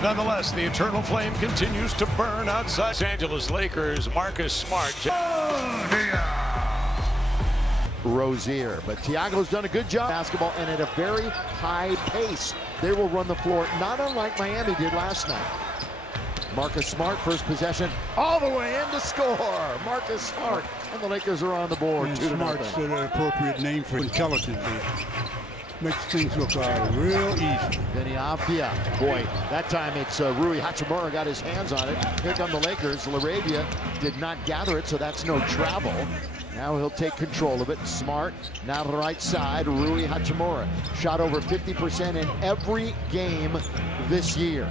Nonetheless, the eternal flame continues to burn outside. Los Angeles Lakers, Marcus Smart. Rozier, but Thiago's done a good job basketball and at a very high pace. They will run the floor, not unlike Miami did last night. Marcus Smart, first possession, all the way in to score. Marcus Smart, and the Lakers are on the board. And Smart's an appropriate name for intelligent. Makes things look real easy. Benny Avdia, boy, that time it's Rui Hachimura got his hands on it. Here come the Lakers. LaRavia did not gather it, so that's no travel. Now he'll take control of it. Smart, now to the right side. Rui Hachimura shot over 50% in every game this year.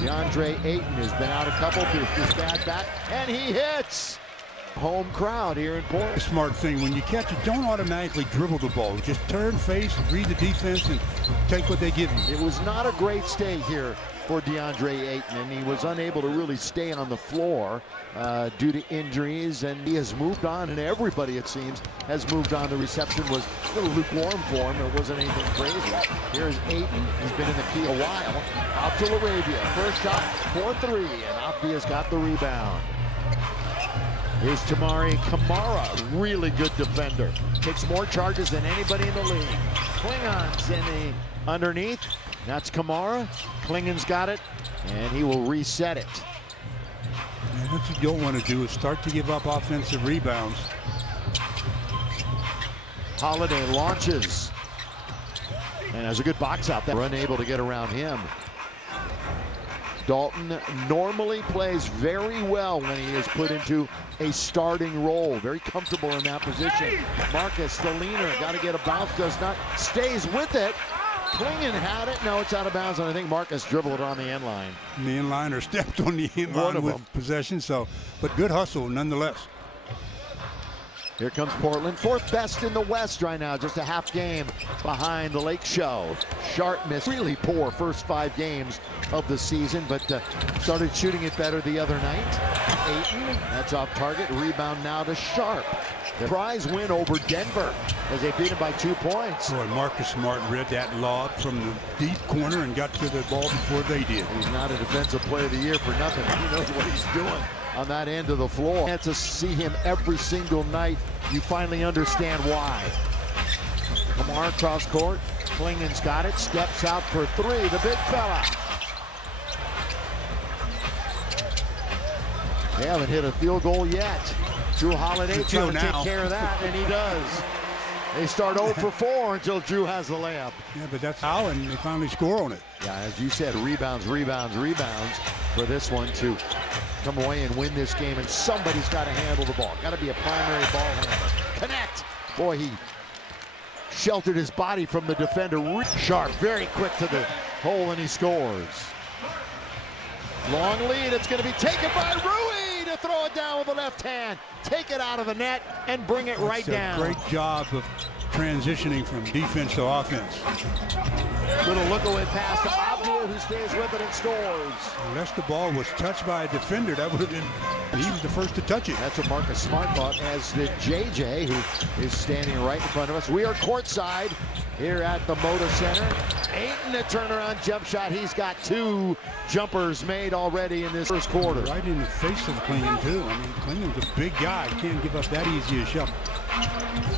DeAndre Ayton has been out a couple, but his dad back, and he hits. Home crowd here in Portland. Smart thing, when you catch it, don't automatically dribble the ball. Just turn, face, read the defense, and take what they give you. It was not a great stay here for DeAndre Ayton, and he was unable to really stay on the floor due to injuries, and he has moved on, and everybody, it seems, has moved on. The reception was a little lukewarm for him. It wasn't anything crazy. Here's Ayton. He's been in the key a while. Out to LaRavia. First shot for three, and Avdia's got the rebound. Here's Tamari Kamara, really good defender. Takes more charges than anybody in the league. Klingon's in the underneath. That's Kamara. Klingon's got it, and he will reset it. And what you don't want to do is start to give up offensive rebounds. Holiday launches. And there's a good box out there. We're unable to get around him. Dalton normally plays very well when he is put into a starting role. Very comfortable in that position. Marcus, the leaner, got to get a bounce, does not, stays with it. Klingon had it. No, it's out of bounds, and I think Marcus dribbled it on the end line. The end line or stepped on the end line with possession, but good hustle nonetheless. Here comes Portland, fourth best in the West right now, just a half game behind the Lake Show. Sharp missed, really poor first 5 games of the season, but started shooting it better the other night. Ayton, that's off target, rebound now to Sharp. The prize win over Denver as they beat him by 2 points. Boy, Marcus Smart read that lob from the deep corner and got to the ball before they did. He's not a defensive player of the year for nothing. He knows what he's doing on that end of the floor. And to see him every single night, you finally understand why. Kamara cross court. Klingon's got it. Steps out for three. The big fella. They haven't hit a field goal yet. Drew Holiday trying to take care of that, and he does. They start 0 for 4 until Drew has the layup. Yeah, but that's how, and they finally score on it. Yeah, as you said, rebounds, rebounds, rebounds for this one to come away and win this game, and somebody's got to handle the ball. Got to be a primary ball handler. Connect. Boy, he sheltered his body from the defender. Sharp, very quick to the hole, and he scores. Long lead. It's going to be taken by Rui to throw it down with the left hand. Take it out of the net and bring it right down. Great job of transitioning from defense to offense. Little look-away pass to Avdia, who stays with it and scores. Unless the ball was touched by a defender, that would have been, he was the first to touch it. That's what Marcus Smart thought, as did JJ, who is standing right in front of us. We are courtside here at the Moda Center. Ayton, a turnaround jump shot. He's got 2 jumpers made already in this first quarter. Right in the face of Klingon, too. I mean, Klingon's a big guy. He can't give up that easy a shot.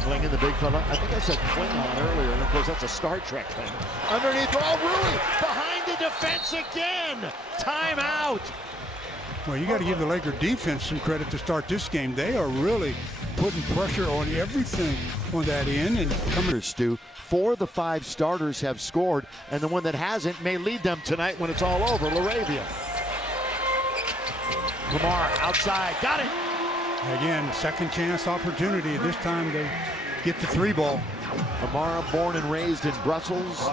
Klingon, the big fella. I think I said Klingon earlier, and of course that's a Star Trek thing. Underneath, oh, Rui behind the defense again. Timeout. Well, you got to give the Laker defense some credit to start this game. They are really putting pressure on everything on that end. And coming. Stu, 4 of the 5 starters have scored, and the one that hasn't may lead them tonight when it's all over. LaRavia. Kamara outside, got it. Again, second chance opportunity. This time they get the 3 ball. Kamara, born and raised in Brussels,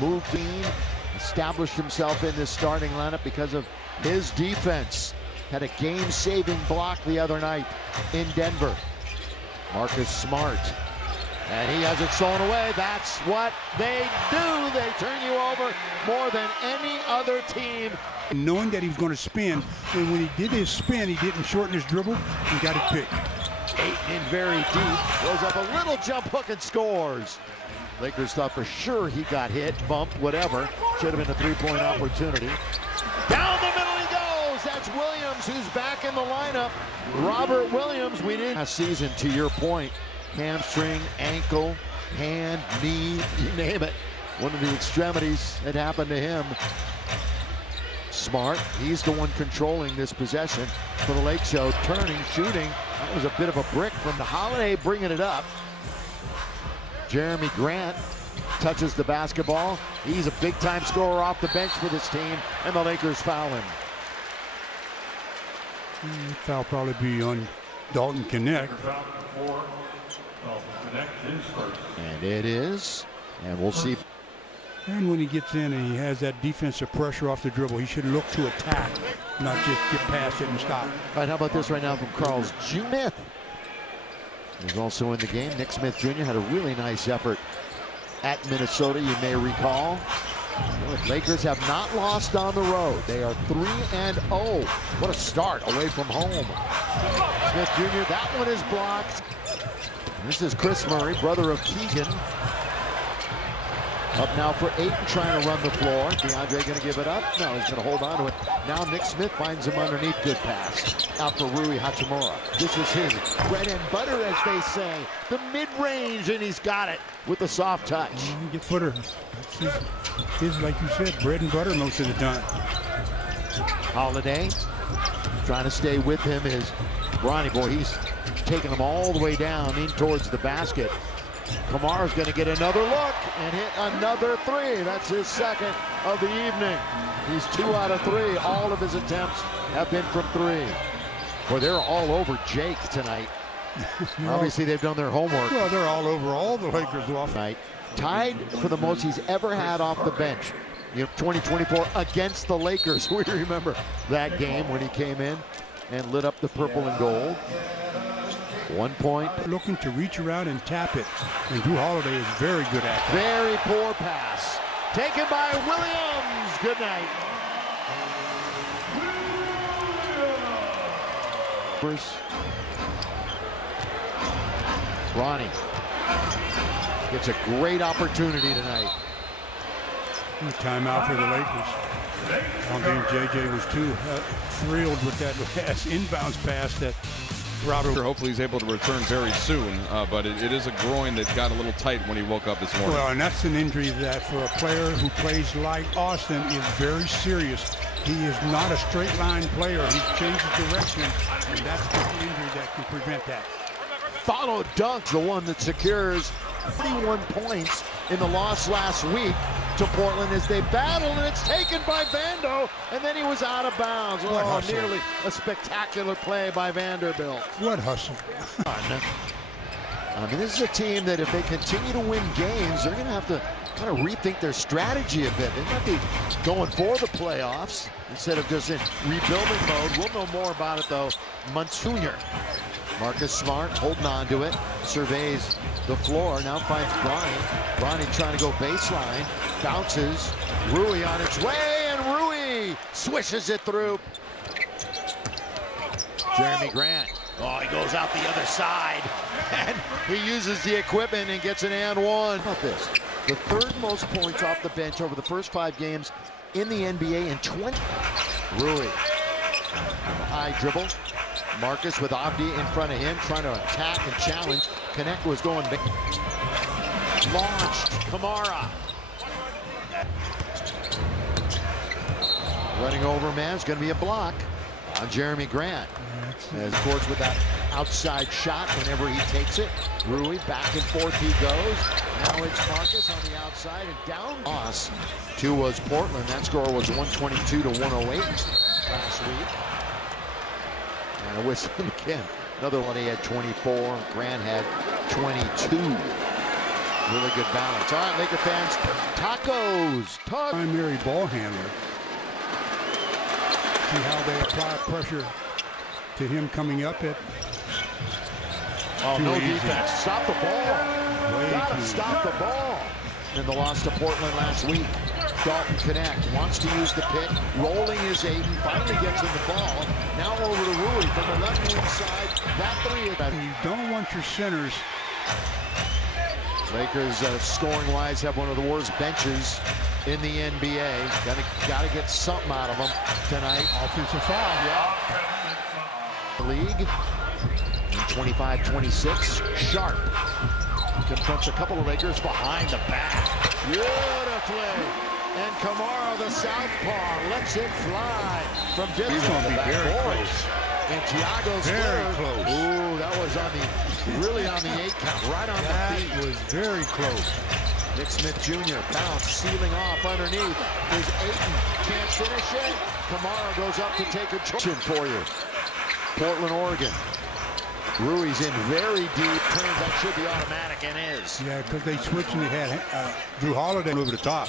moved in, established himself in this starting lineup because of his defense. Had a game-saving block the other night in Denver. Marcus Smart. And he has it stolen away. That's what they do. They turn you over more than any other team. Knowing that he was going to spin, and when he did his spin, he didn't shorten his dribble. He got it picked. Ayton in very deep. Goes up a little jump hook and scores. Lakers thought for sure he got hit, bumped, whatever. Should have been a 3-point opportunity. Down the middle he goes. That's Williams, who's back in the lineup. Robert Williams, we didn't. Last season, to your point, hamstring, ankle, hand, knee, you name it. One of the extremities had happened to him. Smart, he's the one controlling this possession for the Lake Show. Turning, shooting. That was a bit of a brick from the Holiday, bringing it up. Jeremy Grant touches the basketball. He's a big-time scorer off the bench for this team, and the Lakers foul him. Foul probably be on Dalton Connect. And it is, and we'll see. And when he gets in and he has that defensive pressure off the dribble, he should look to attack, not just get past it and stop. All right, how about this right now from Carl Smith? He's also in the game. Nick Smith Jr. had a really nice effort at Minnesota, you may recall. The Lakers have not lost on the road. They are 3-0. What a start away from home. Smith Jr., that one is blocked. This is Chris Murray, brother of Keegan. Up now for Ayton, trying to run the floor. DeAndre going to give it up? No, he's going to hold on to it. Now Nick Smith finds him underneath. Good pass. Out for Rui Hachimura. This is his bread and butter, as they say. The mid-range, and he's got it with the soft touch. Get footer. His, like you said, bread and butter most of the time. Holiday trying to stay with him is Ronnie. Boy, he's taking him all the way down in towards the basket. Kamar's going to get another look and hit another three. That's his second of the evening. He's 2 out of 3. All of his attempts have been from 3. Boy, they're all over Jake tonight. Obviously, they've done their homework. Well, they're all over all the Lakers off night. Tied for the most he's ever had off the bench. 2024 against the Lakers. We remember that game when he came in and lit up the purple and gold. 1 point. Looking to reach around and tap it. And Drew Holiday is very good at it. Very poor pass. Taken by Williams. Good night. Ronnie gets a great opportunity tonight. A timeout for the Lakers. I don't think JJ was too thrilled with that last inbounds pass that Robert. Hopefully he's able to return very soon, but it is a groin that got a little tight when he woke up this morning. Well, and that's an injury that for a player who plays like Austin is very serious. He is not a straight line player. He changes direction, and that's just an injury that can prevent that. Follow dunk, the one that secures 31 points in the loss last week to Portland as they battle, and it's taken by Vando, and then he was out of bounds. Oh, nearly a spectacular play by Vanderbilt. What hustle. I mean, this is a team that if they continue to win games, they're going to have to kind of rethink their strategy a bit. They might be going for the playoffs instead of just in rebuilding mode. We'll know more about it, though, months sooner. Marcus Smart holding on to it, surveys the floor, now finds Bronny. Bronny trying to go baseline, bounces, Rui on its way, and Rui swishes it through. Jeremy Grant, oh, he goes out the other side, and he uses the equipment and gets an and one. How about this? The third most points off the bench over the first 5 games in the NBA in 20. Rui, high dribble. Marcus with Abdi in front of him, trying to attack and challenge. Connect was going big. Launched, Kamara. Running over, man, it's going to be a block on Jeremy Grant. As of course with that outside shot whenever he takes it. Rui back and forth he goes. Now it's Marcus on the outside and down. Loss 2 was Portland. That score was 122 to 108 last week. And a whistle again. Another one, he had 24. Grant had 22. Really good balance. All right, Laker fans, tacos. Primary ball handler. See how they apply pressure to him coming up at. Oh, no defense. Stop the ball. Gotta stop the ball. In the loss to Portland last week. Dalton Connect wants to use the pick, rolling his Ayton, finally gets him the ball. Now over to Rui from the left-hand side. That 3. You don't want your centers. Lakers, scoring-wise, have one of the worst benches in the NBA. Gotta get something out of him tonight. Offensive foul. Yeah. League. 25-26. Sharp confronts a couple of Lakers behind the back. Beautifully. And Kamara, the southpaw, lets it fly from distance. He's going to be very close. And Thiago's very third. close. Ooh, that was really on the 8 count, right on the beat. That was very close. Nick Smith Jr. bounce, sealing off underneath. Is Ayton, can't finish it. Kamara goes up to take a charge for you. Portland, Oregon. Rui's in very deep. Turns that should be automatic and is. Yeah, because they switched and they had Drew Holiday over the top.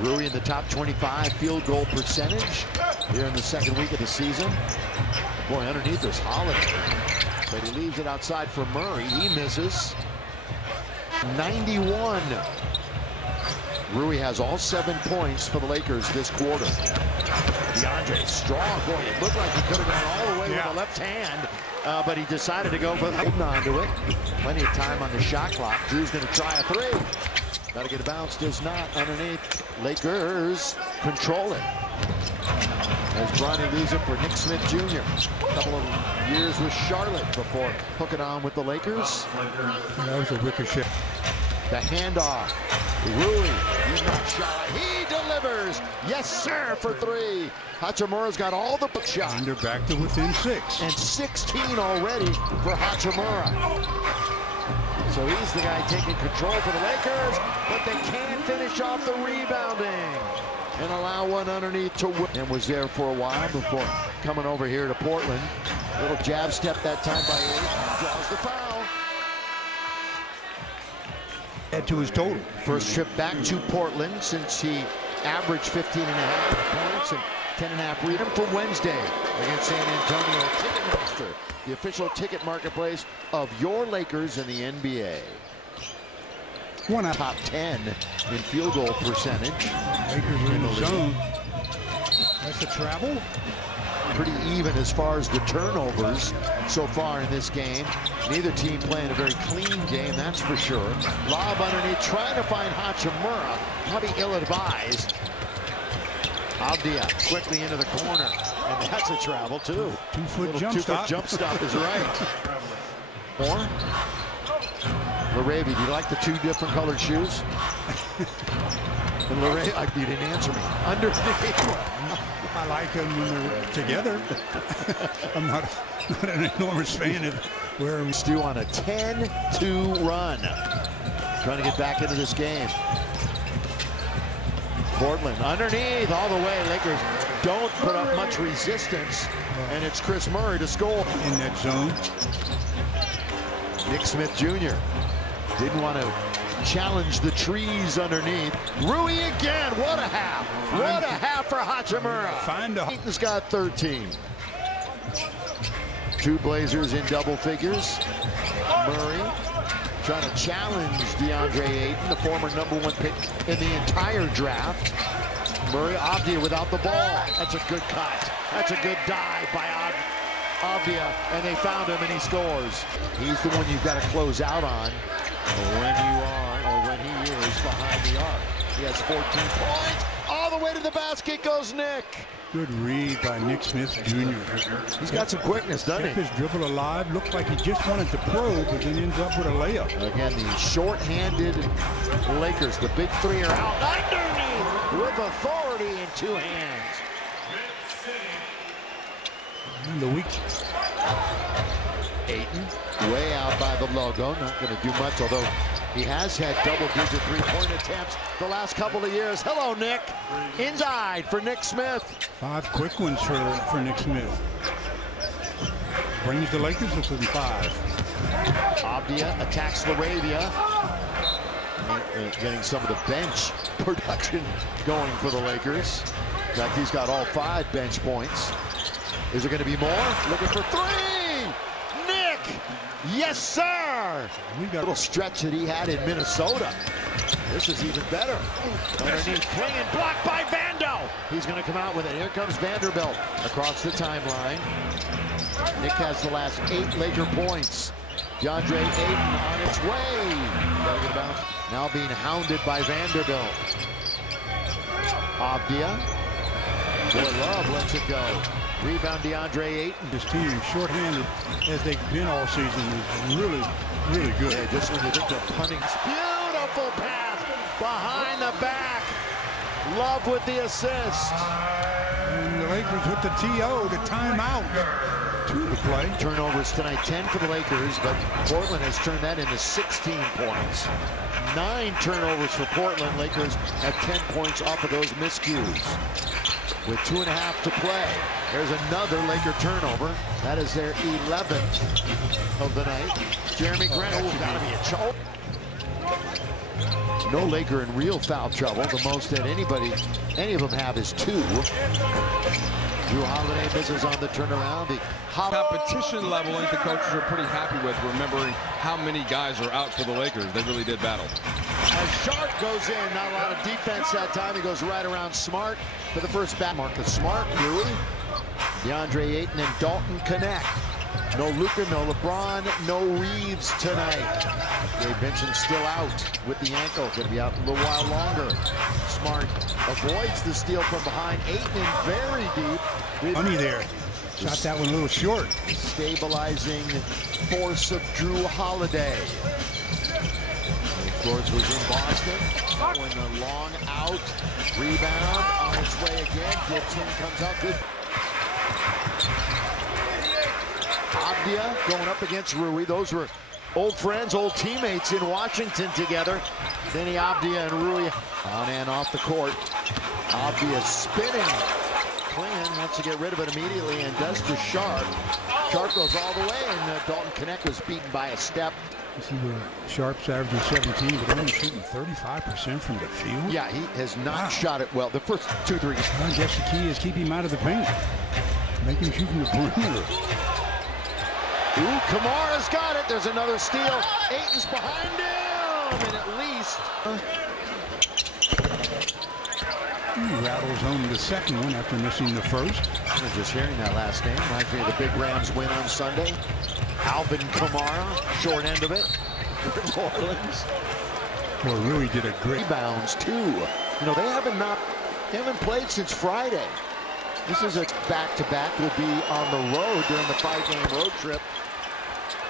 Rui in the top 25 field goal percentage here in the second week of the season. Boy, underneath is Holiday, but he leaves it outside for Murray. He misses. 91. Rui has all 7 points for the Lakers this quarter. DeAndre strong. Boy, it looked like he could have gone all the way with the left hand, but he decided to go for holding on to it. Plenty of time on the shot clock. Drew's going to try a 3. Got to get a bounce, does not. Underneath, Lakers control it. As Bronny leaves it for Nick Smith Jr. A couple of years with Charlotte before hooking on with the Lakers. That was a ricochet. The handoff. Rui, he's not shy. He delivers. Yes, sir, for 3. Hachimura's got all the book shots. Under back to within 6. And 16 already for Hachimura. So he's the guy taking control for the Lakers, but they can't finish off the rebounding and allow one underneath to win. And was there for a while before coming over here to Portland. Little jab step that time by 8. Draws the foul. Add to his total. First trip back to Portland since he averaged 15.5 points and 10.5 rebounds for Wednesday against San Antonio. Ticketmaster, the official ticket marketplace of your Lakers in the NBA. One out. Top 10 in field goal percentage. Lakers are in the zone. That's a travel. Pretty even as far as the turnovers so far in this game. Neither team playing a very clean game, that's for sure. Lob underneath, trying to find Hachimura. Probably ill-advised. Avdia quickly into the corner. And that's a travel, too. 2-foot jump stop. 2-foot jump stop is right. More. LaRavie, do you like the 2 different colored shoes? And LaRavie, you didn't answer me. Underneath. I like them when they're together. I'm not an enormous fan of where Stu on a 10-2 run. Trying to get back into this game. Portland underneath all the way. Lakers don't put up much resistance. And it's Chris Murray to score. in that zone. Nick Smith Jr. didn't want to challenge the trees underneath. Rui again. What a half. What a half for Hachimura. Ayton's got 13. 2 Blazers in double figures. Murray trying to challenge DeAndre Ayton, the former #1 pick in the entire draft. Murray, Avdia without the ball. That's a good cut. That's a good dive by Avdia, and they found him, and he scores. He's the one you've got to close out on when you are, or when he is behind the arc. He has 14 points. All the way to the basket goes Nick. Good read by Nick Smith Jr. He's got some quickness, doesn't Kept he? his dribble alive. Looks like he just wanted to probe, but then ends up with a layup. Again, the short-handed Lakers. The big 3 are out underneath with authority in 2 hands. And the week. Ayton way out by the logo. Not going to do much, although he has had double-digit 3-point attempts the last couple of years. Hello, Nick. Inside for Nick Smith. 5 quick ones for Nick Smith. Brings the Lakers within 5. Avdia attacks LaRavia. Getting some of the bench production going for the Lakers. In fact, he's got all 5 bench points. Is there going to be more? Looking for 3. Nick! Yes, sir! We got A little stretch that he had in Minnesota. This is even better. Underneath, playing blocked by Vando. He's going to come out with it. Here comes Vanderbilt across the timeline. Nick has the last 8 Laker points. DeAndre Ayton on its way. Gotta get a bounce. Now being hounded by Vanderbilt. Abdia. Boy, Love lets it go. Rebound DeAndre Ayton. This team, shorthanded as they've been all season, is really, really good. Yeah, just when you think they're punting. Beautiful pass behind the back. Love with the assist. And the Lakers with the TO, the timeout to the play. Turnovers tonight, 10 for the Lakers, but Portland has turned that into 16 points. 9 turnovers for Portland. Lakers have 10 points off of those miscues. With 2.5 to play. There's another Laker turnover. That is their 11th of the night. Jeremy Grant, gotta be a choke. No Laker in real foul trouble. The most that any of them have is 2. Drew Holiday misses on the turnaround. The competition level, I think the coaches are pretty happy with, remembering how many guys are out for the Lakers. They really did battle. As Sharp goes in, not a lot of defense that time. He goes right around Smart for the first bat. Marcus Smart, Rui, DeAndre Ayton, and Dalton connect. No Luka, no LeBron, no Reeves tonight. Gabe Vincent still out with the ankle. Going to be out a little while longer. Smart avoids the steal from behind. Ayton in very deep. Money there. Shot that one a little short. Stabilizing force of Drew Holiday. Of course, was in Boston. When the long out. Rebound on its way again. Gibson comes out good. Abdia going up against Rui. Those were old friends, old teammates in Washington together. Then Abdia and Rui on and off the court. Abdia spinning. Clean wants to get rid of it immediately and does to Sharp. Sharp goes all the way, and Dalton Connect was beaten by a step. You see where Sharp's averaging 17, but only shooting 35% from the field. Yeah, he has not shot it well. The first 2 threes. I guess the key is keep him out of the paint. Make him shoot from the perimeter. Ooh, Kamara's got it. There's another steal. Ayton's behind him, and at least He rattles home the second one after missing the first. I was just hearing that last name. Reminds me of the big Rams win on Sunday. Alvin Kamara, short end of it for New Orleans. Well, Rui did a great Rebounds too. You know, they haven't played since Friday. This is a back-to-back. Will be on the road during the 5-game road trip.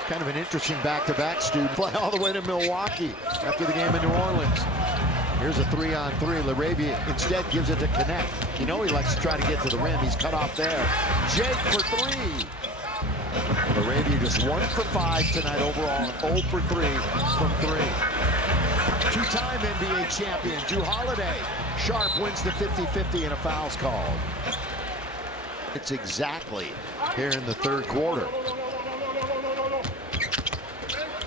Kind of an interesting back-to-back, student. Fly all the way to Milwaukee after the game in New Orleans. Here's a 3-on-3. LaRavia instead gives it to Connect. You know he likes to try to get to the rim. He's cut off there. Jake for 3. LaRavia just 1 for 5 tonight overall. 0 for 3 from 3. Two-time NBA champion Drew Holiday. Sharp wins the 50-50 and a foul's called. It's exactly here in the third quarter.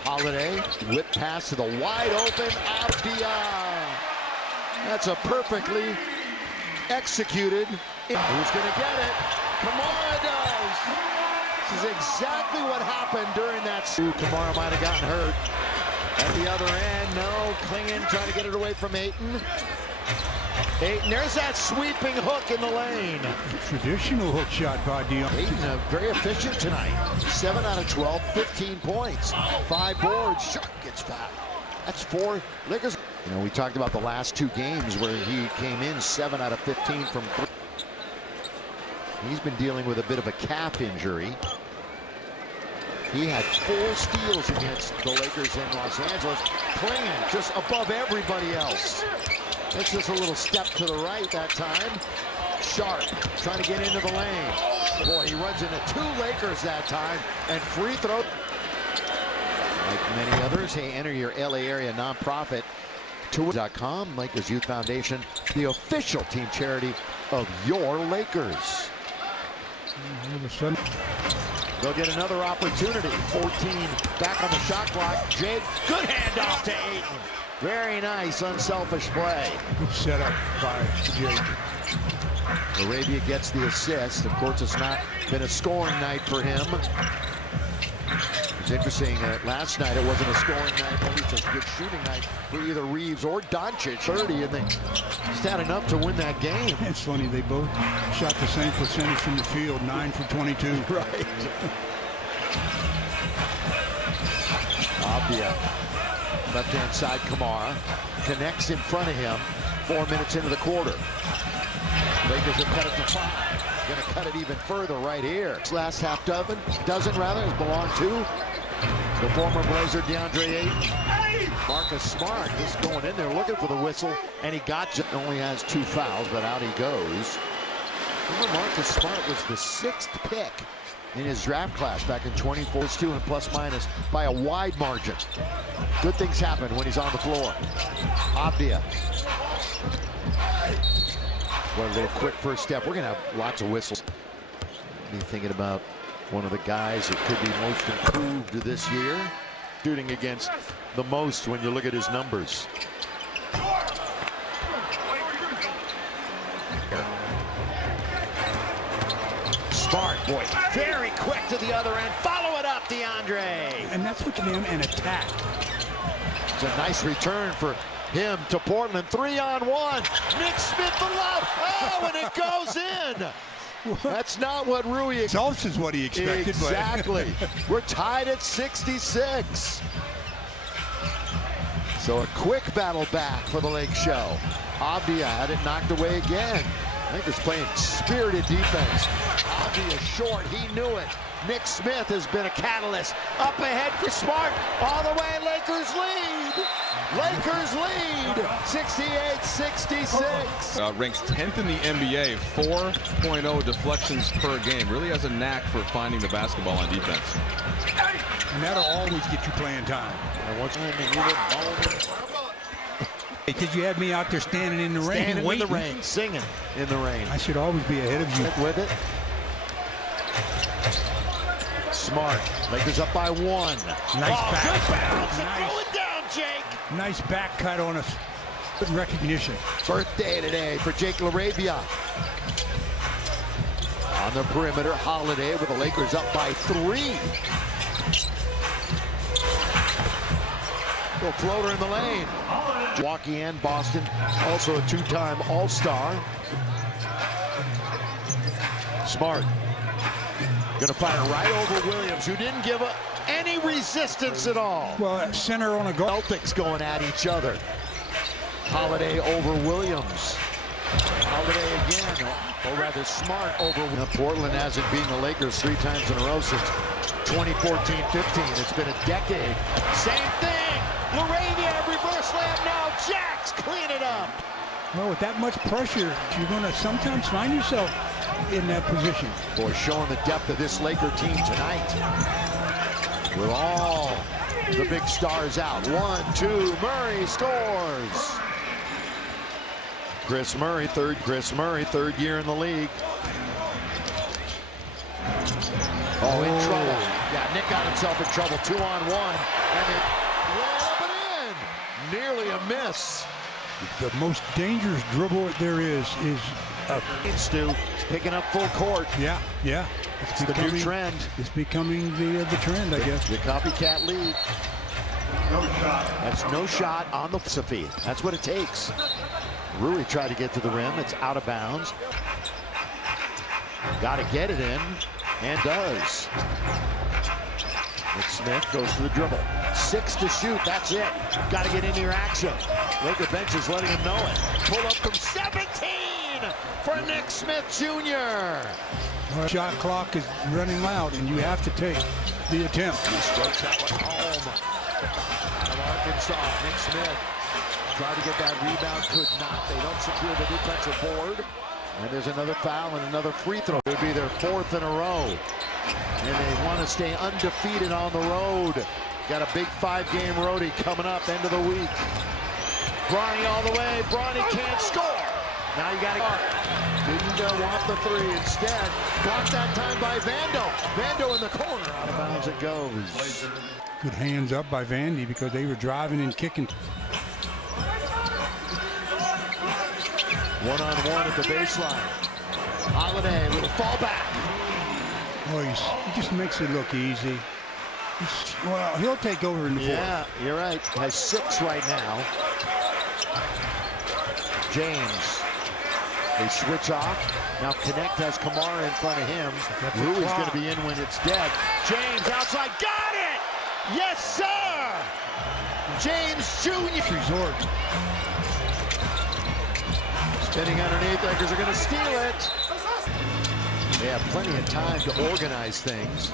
Holiday, whip pass to the wide open Abdia. That's a perfectly executed. Who's going to get it? Kamara does. This is exactly what happened during that. Kamara might have gotten hurt. At the other end, no. Klingon trying to get it away from Ayton. Ayton, there's that sweeping hook in the lane. traditional hook shot by Dion. Ayton very efficient tonight. 7 out of 12, 15 points. 5 boards. Sharp gets fouled. That's 4 Lakers. You know, we talked about the last 2 games where he came in 7 out of 15 from 3. He's been dealing with a bit of a calf injury. He had 4 steals against the Lakers in Los Angeles. Playing just above everybody else. That's just a little step to the right that time. Sharp trying to get into the lane. Boy, he runs into 2 Lakers that time. And free throw. Like many others, hey, enter your LA area nonprofit. Tour.com, Lakers Youth Foundation, the official team charity of your Lakers. All of a sudden, they'll get another opportunity. 14 back on the shot clock. Jake, good handoff to Ayton. Very nice, unselfish play. good setup by Jake. Arabia gets the assist. Of course, it's not been a scoring night for him. It's interesting, last night it wasn't a scoring night, maybe it's a good shooting night for either Reeves or Doncic. 30, and they just had enough to win that game. It's funny, they both shot the same percentage from the field, 9 for 22. Right. Abdia, left-hand side, Kamara connects in front of him. 4 minutes into the quarter. Lakers have cut it to 5. Gonna cut it even further right here. This last half dozen rather, has belonged to the former Blazer DeAndre Ayton. Marcus Smart just going in there looking for the whistle, and he only has 2 fouls, but out he goes. Remember, Marcus Smart was the 6th pick in his draft class back in 2014, and plus minus by a wide margin. Good things happen when he's on the floor. Abdia. What a little quick first step. We're going to have lots of whistles. Be thinking about one of the guys that could be most improved this year. Shooting against the most when you look at his numbers. Smart, boy, very quick to the other end. Follow it up, DeAndre. And that's what you mean, an attack. It's a nice return for him to Portland. 3-on-1. Nick Smith the love. Oh, and it goes in. That's not what Rui Results is what he expected. Exactly. We're tied at 66. So a quick battle back for the Lake Show. Abdia had it knocked away again. Lakers playing spirited defense. Abdia short, he knew it. Nick Smith has been a catalyst. Up ahead for Smart. All the way, Lakers lead. Lakers lead, 68-66. Ranks 10th in the NBA, 4.0 deflections per game. Really has a knack for finding the basketball on defense. And that'll always get you playing time. Because you had me out there standing in the rain. Standing in the rain, singing in the rain. I should always be ahead of you. Stick with it. Smart. Lakers up by 1. Nice back. Good bounce. Throw it down, Jake. Nice back cut on us. Good recognition. Birthday today for Jake LaRavia. On the perimeter, Holiday with the Lakers up by 3. Little floater in the lane. Milwaukee and Boston, also a 2-time All-Star. Smart. Gonna fire right over Williams, who didn't give any resistance at all. Well, center on a goal. Celtics going at each other. Holiday over Williams. Holiday again, or rather Smart over. Portland hasn't beaten the Lakers 3 times in a row since 2014-15. It's been a decade. Same thing. LaRavia, reverse layup now. Jacks clean it up. Well, with that much pressure, you're going to sometimes find yourself in that position. Boy, showing the depth of this Laker team tonight. With all the big stars out. 1, 2, Murray scores. Chris Murray, third year in the league. Oh, in trouble. Yeah, Nick got himself in trouble. 2-on-1. And it went up and in. Nearly a miss. The most dangerous dribble there is Stu picking up full court. Yeah. It's the new trend. It's becoming the trend, I guess. The copycat lead. No shot. That's no shot on the Sophie. That's what it takes. Rui tried to get to the rim. It's out of bounds. Got to get it in, and does. Nick Smith goes to the dribble. 6 to shoot, that's it. Got to get into your action. Laker bench is letting him know it. Pull up from 17 for Nick Smith Jr. Shot clock is running out, and you have to take the attempt. He strikes that one home. Out of Arkansas, Nick Smith tried to get that rebound, could not. They don't secure the defensive board. And there's another foul and another free throw. It would be their 4th in a row. And they want to stay undefeated on the road. Got a big 5-game roadie coming up, end of the week. Bronny all the way. Bronny can't score. Now you got to didn't want the 3. Instead, blocked that time by Vando. Vando in the corner. Out of bounds it goes. Good hands up by Vandy because they were driving and kicking. 1-on-1 at the baseline. Holiday, little fallback. Oh, he just makes it look easy. Well, he'll take over in the 4th. Yeah, you're right. Has 6 right now. James. They switch off. Now Connect has Kamara in front of him. Rui's going to be in when it's dead. James outside. Got it! Yes, sir! James Jr. Resort. Spinning underneath, Lakers are going to steal it. They have plenty of time to organize things.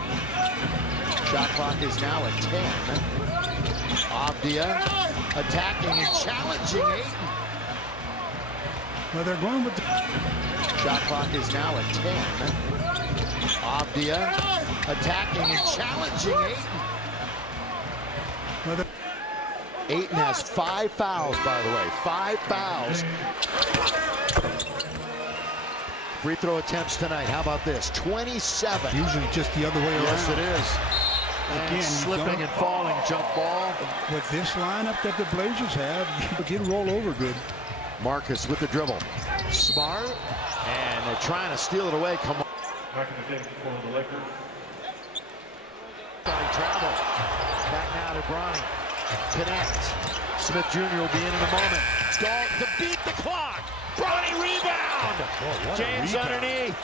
Shot clock is now at 10. Avdia attacking and challenging Ayton. Well, they're going with the Shot clock is now at 10. Avdia attacking and challenging Ayton. well, Ayton has 5 fouls, by the way. 5 fouls. Free throw attempts tonight. How about this? 27. usually just the other way around. Yes, it is. And Again, you slipping don't- and falling jump ball. With this lineup that the Blazers have, you can roll over good. Marcus with the dribble. Smart. And they're trying to steal it away. Come on. Back in the game for the Lakers. Travel. Back now to Bronny. Connect. Smith Jr. will be in a moment. Goal to beat the clock. Bronny rebound. what a James rebound. underneath.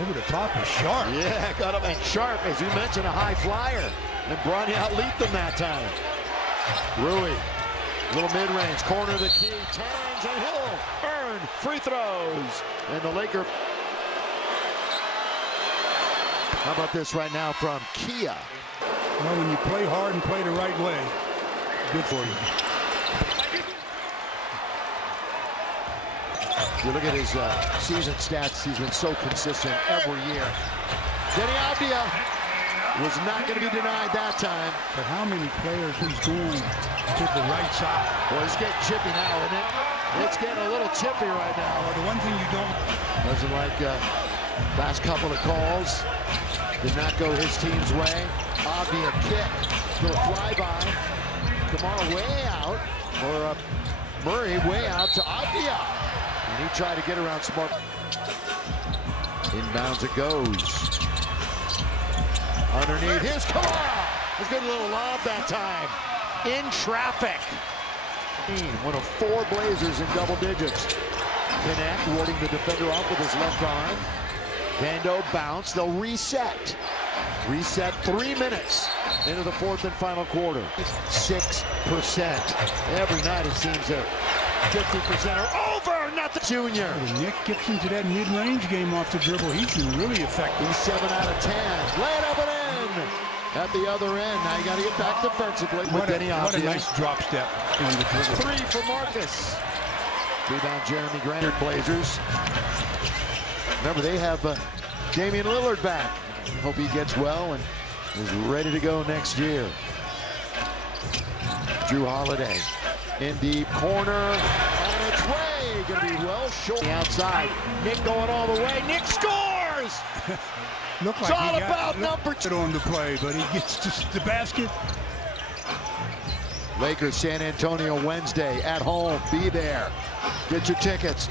Over the top is Sharp. Yeah, got him and Sharp, as you mentioned, a high flyer. And Bronny outleaped them that time. Rui, little mid-range, corner of the key, turns and he'll earn free throws. And the Laker. How about this right now from Kia? Well, when you play hard and play the right way, good for you. If you look at his season stats, he's been so consistent every year. Denny Avdia was not going to be denied that time. But how many players he's going to the right side? Boy, it's getting chippy now, isn't it? It's getting a little chippy right now. Well, the one thing you don't... Doesn't like last couple of calls. Did not go his team's way. Avdia kick. Little flyby. Kamara way out. Or Murray way out to Avdia. And he tried to get around Smart. Inbounds it goes. Underneath, here's Kamara. He's got a little lob that time. In traffic. One of 4 Blazers in double digits. Connect, warding the defender off with his left arm. Vando bounce, they'll reset. Reset 3 minutes into the 4th and final quarter. 6%. Every night it seems that 50% are over, not the junior. When Nick gets into that mid-range game off the dribble, he's been really effective. He's 7 out of 10. Lay it up and in. At the other end, now you got to get back defensively with Denny What a Avdia. nice drop step on the dribble. 3 for Marcus. Rebound Jeremy Grant. Blazers. Remember, they have Damian Lillard back. Hope he gets well and is ready to go next year. Drew Holiday in deep corner. On its way. Going to be well short. Outside. Nick going all the way. Nick scores! Looked It's like all he about got number 2. on the play, but he gets just the basket. Lakers, San Antonio, Wednesday at home. Be there. Get your tickets.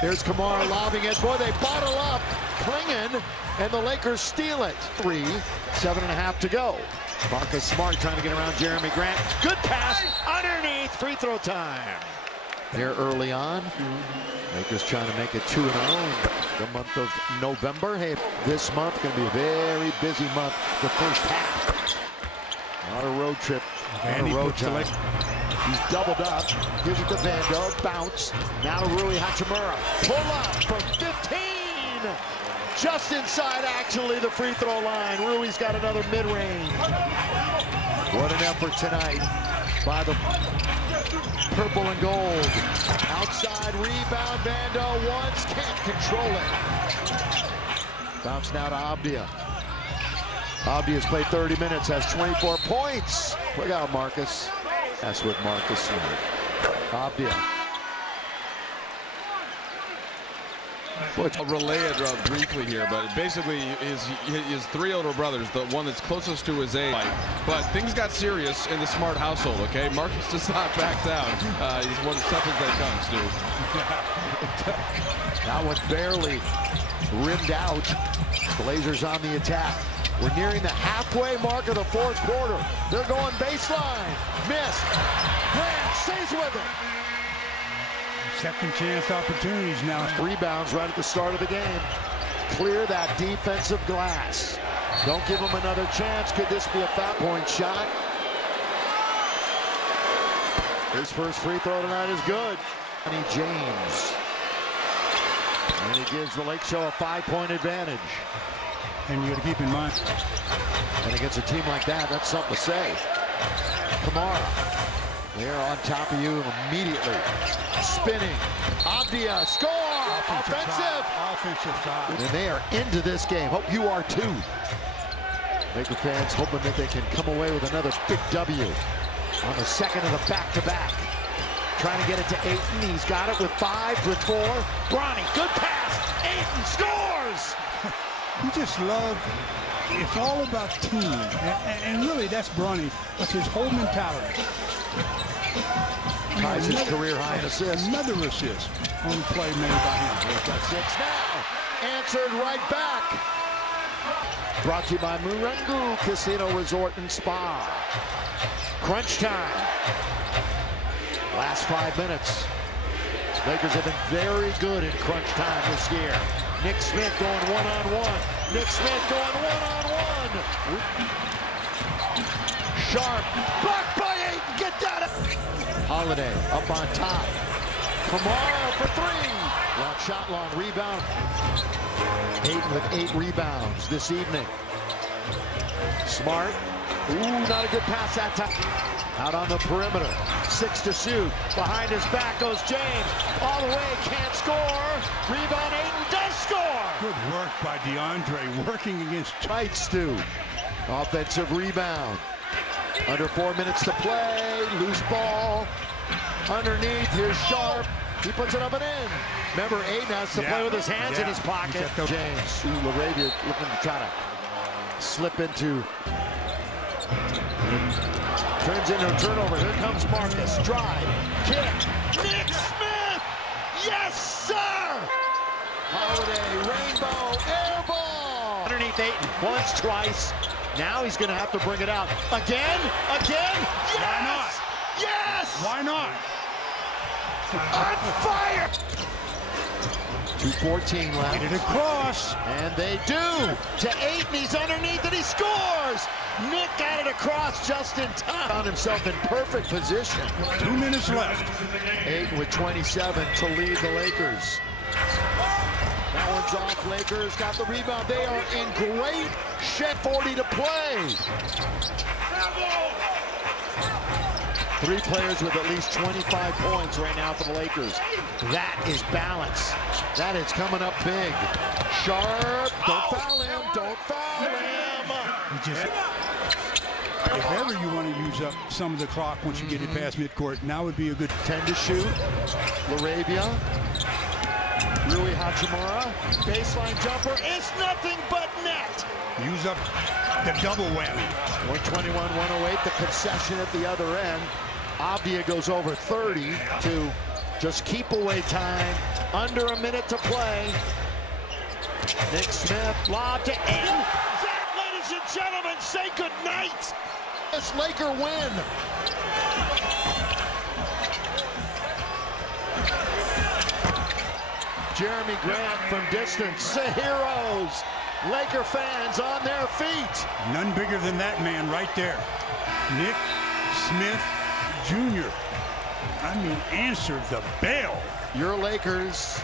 Here's Kamara lobbing it. Boy, they bottle up. Klingen, and the Lakers steal it. 3, 7.5 to go. Marcus Smart trying to get around Jeremy Grant. Good pass underneath. Free throw time. Here early on. Lakers trying to make it 2-0 the month of November. Hey, this month going to be a very busy month. The first half. Not a road trip. And Not a road time. he's He's doubled up. Gives it to Vando. Bounce. Now to Rui Hachimura. Pull up from 15. Just inside, actually, the free throw line. Rui's got another mid-range. What an effort tonight by the purple and gold. Outside rebound. Vando once. Can't control it. Bounce now to Avdia. Avdia's played 30 minutes. Has 24 points. Look out, Marcus. That's what Marcus Smart. Avdia. I'll relay it briefly here, but basically his 3 older brothers, the one that's closest to his age. But things got serious in the Smart household, okay? Marcus does not back down. He's one tough as they come, Stu. That one barely rimmed out. Blazers on the attack. We're nearing the halfway mark of the 4th quarter. They're going baseline. Miss. Grant stays with it. second chance opportunities now. Rebounds right at the start of the game. Clear that defensive glass. Don't give them another chance. Could this be a foul point shot? His first free throw tonight is good. James. And he gives the Lake Show a 5-point advantage. And you got to keep in mind. And against a team like that, that's something to say. Kamara, they're on top of you immediately. Spinning. Abdia, score! Offensive foul. And they are into this game. Hope you are too. Laker fans hoping that they can come away with another big W on the second of the back-to-back. Trying to get it to Ayton. He's got it with 5, with 4. Bronny, good pass. Ayton scores! You just love, it's all about team. And really, that's Bronny. That's his whole mentality. Ties his career high in assists. Another assist on the play made by him. He's got 6 now. Answered right back. Brought to you by Murangu Casino Resort and Spa. Crunch time. Last 5 minutes. Lakers have been very good in crunch time this year. Nick Smith going one-on-one. Nick Smith going one-on-one. Sharp. Blocked by Ayton. Get that. Holiday up on top. Kamara for 3. Long shot, long rebound. Ayton with 8 rebounds this evening. Smart. Ooh, not a good pass that time. Out on the perimeter. 6 to shoot. Behind his back goes James. All the way, can't score. Rebound, Ayton does score. Good work by DeAndre, working against Tight Stu. Offensive rebound. Under 4 minutes to play. Loose ball. Underneath, here's Sharp. He puts it up and in. Remember, Ayton has to play with his hands in his pocket. James. LaRavia looking to try to slip into. Turns into a turnover. Here comes Marcus. Drive. Kick. Nick Smith. Yes, sir. Holiday. Rainbow. Air ball. Underneath Ayton. Once, twice. Now he's going to have to bring it out. Again. Again. Yes. Why not? Yes. Why not? On fire. 2:14 left. Get it across. And they do. To Ayton. He's underneath and he scores. Nick got it across just in time. Found himself in perfect position. 2 minutes left. Ayton with 27 to lead the Lakers. That one's off. Lakers got the rebound. They are in great shape. 40 to play. 3 players with at least 25 points right now for the Lakers. That is balance. That is coming up big. Sharp. Don't foul him. Don't foul him. If ever you want to use up some of the clock once you get it past midcourt, now would be a good 10 to shoot. LaRavia. Rui Hachimura. Baseline jumper. It's nothing but net. use up the double whammy. 121-108, the concession at the other end. Abdia goes over 30 to just keep away time. Under a minute to play. Nick Smith, lob to Ayton. That, ladies and gentlemen, say goodnight. This Laker win. Jeremy Grant from distance. The heroes. Laker fans on their feet. None bigger than that man right there. Nick Smith Jr. I mean, answer the bell. Your Lakers